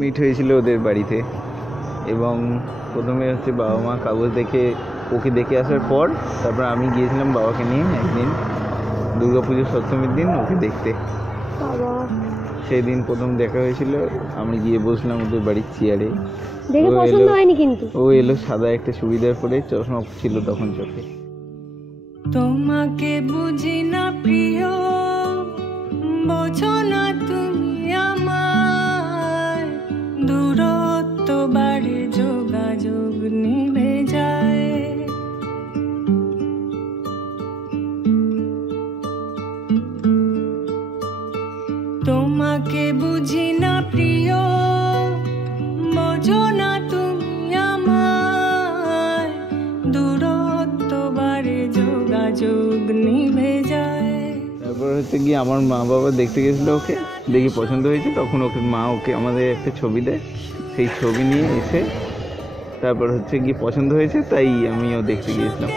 Meet হয়েছিল ওদের বাড়িতে, এবং প্রথমে হচ্ছে বাবা মা কাগজ দেখে ওকে দেখে আসার পর তারপর আমি গিয়েছিলাম বাবাকে নিয়ে একদিন দুর্গাপুজোর সপ্তমীর দিন ওকে দেখতে। সেই দিন প্রথম দেখা হয়েছিল, আমি গিয়ে বসলাম ওদের বাড়ির চেয়ারে। দেখে পছন্দ হয়নি, কিন্তু ও এলো সাদা একটা চুড়িদার পরে, চশমা ছিল তখন চোখে। তোমাকে বুঝি না প্রিয়, বোঝো না তুমি আমায়, দূরত্ব বাড়ে যোগাযোগ নিভে যায়। তোমাকে বুঝি না প্রিয়, বোঝো না তুমি আমায়, দূরত্ব বাড়ে যোগাযোগ নিভে যায়। তারপর হচ্ছে গিয়ে আমার মা বাবা দেখতে গেছিলো ওকে, দেখি পছন্দ হয়েছে, তখন ওকে মা ওকে আমাদের একটা ছবি দেয়, সেই ছবি নিয়ে এসে তারপর হচ্ছে গিয়ে পছন্দ হয়েছে, তাই আমিও দেখতে গিয়েছিলাম।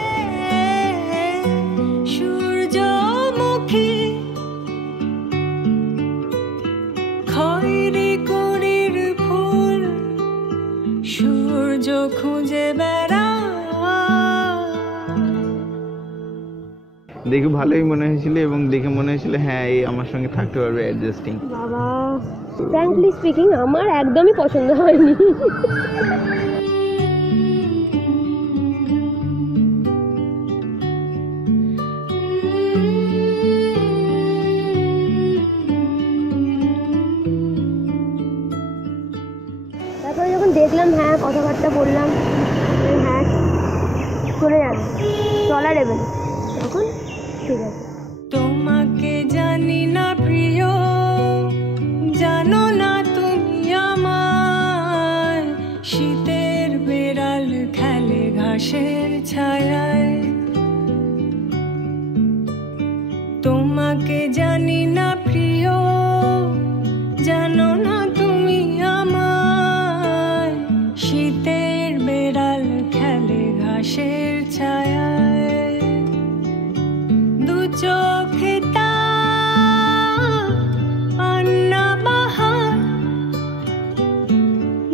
সূর্যমুখী খয়েরি কুড়ির ফুল, সূর্য খুঁজে বেড়া। দেখে ভালোই মনে হয়েছিল, এবং দেখে মনে হয়েছিল হ্যাঁ এই আমার সঙ্গে থাকতে পারবে, অ্যাডজাস্টিং। বাবা, ফ্র্যাঙ্কলি স্পিকিং আমার একদমই পছন্দ হয়নি। তারপরে যখন দেখলাম, হ্যাঁ কথাবার্তা বললাম, হ্যাঁ চলে যাবে, চলা দেবে না, তখন ঠিক আছে। তোমাকে জানি না প্রিয়, জানো না তুমি আমায়, শীতের বেড়াল খেলে ঘাসের ছায়ায়। তোমাকে জানি না প্রিয়, জানো না তুমি আমায়, শীতের বেড়াল খেলে ঘাসের ছায়ায়। দু চোখে পান্না বাহার,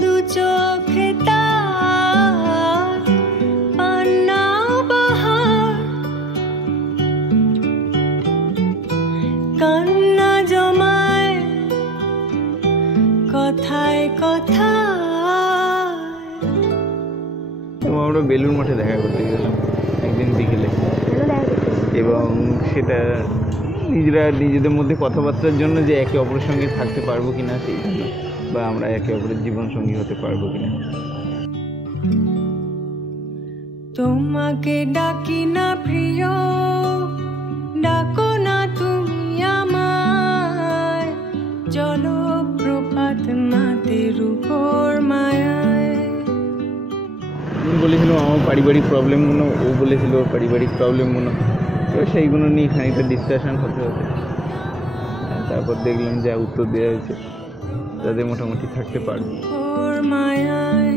দু চোখে পান্না বাহার, কান্না জমায় কথায় কথায়। আমরা বেলুড় মঠে দেখা করতে গেলাম একদিন বিকেলে, এবং সেটা নিজেদের মধ্যে কথাবার্তার জন্য, যে একে অপরের সঙ্গে থাকতে পারবো কিনা সেই জন্য, বা আমরা একে অপরের জীবন সঙ্গী হতে পারবো কিনা। তোমাকে ডাকি না প্রিয়, ডাকো না তুমি আমায়, জলপ্রপাত নাতের উপর মায়ায়। আমি বলেছিলাম আমার পারিবারিক প্রবলেমগুলো, ও বলেছিল ওর পারিবারিক প্রবলেমগুলো, তো সেইগুলো নিয়ে খানিকটা ডিসকাশন হতে হতে তারপর দেখলাম যা উত্তর দেওয়া হয়েছে তাদের মোটামুটি থাকতে পারবে। ওর মায়ায়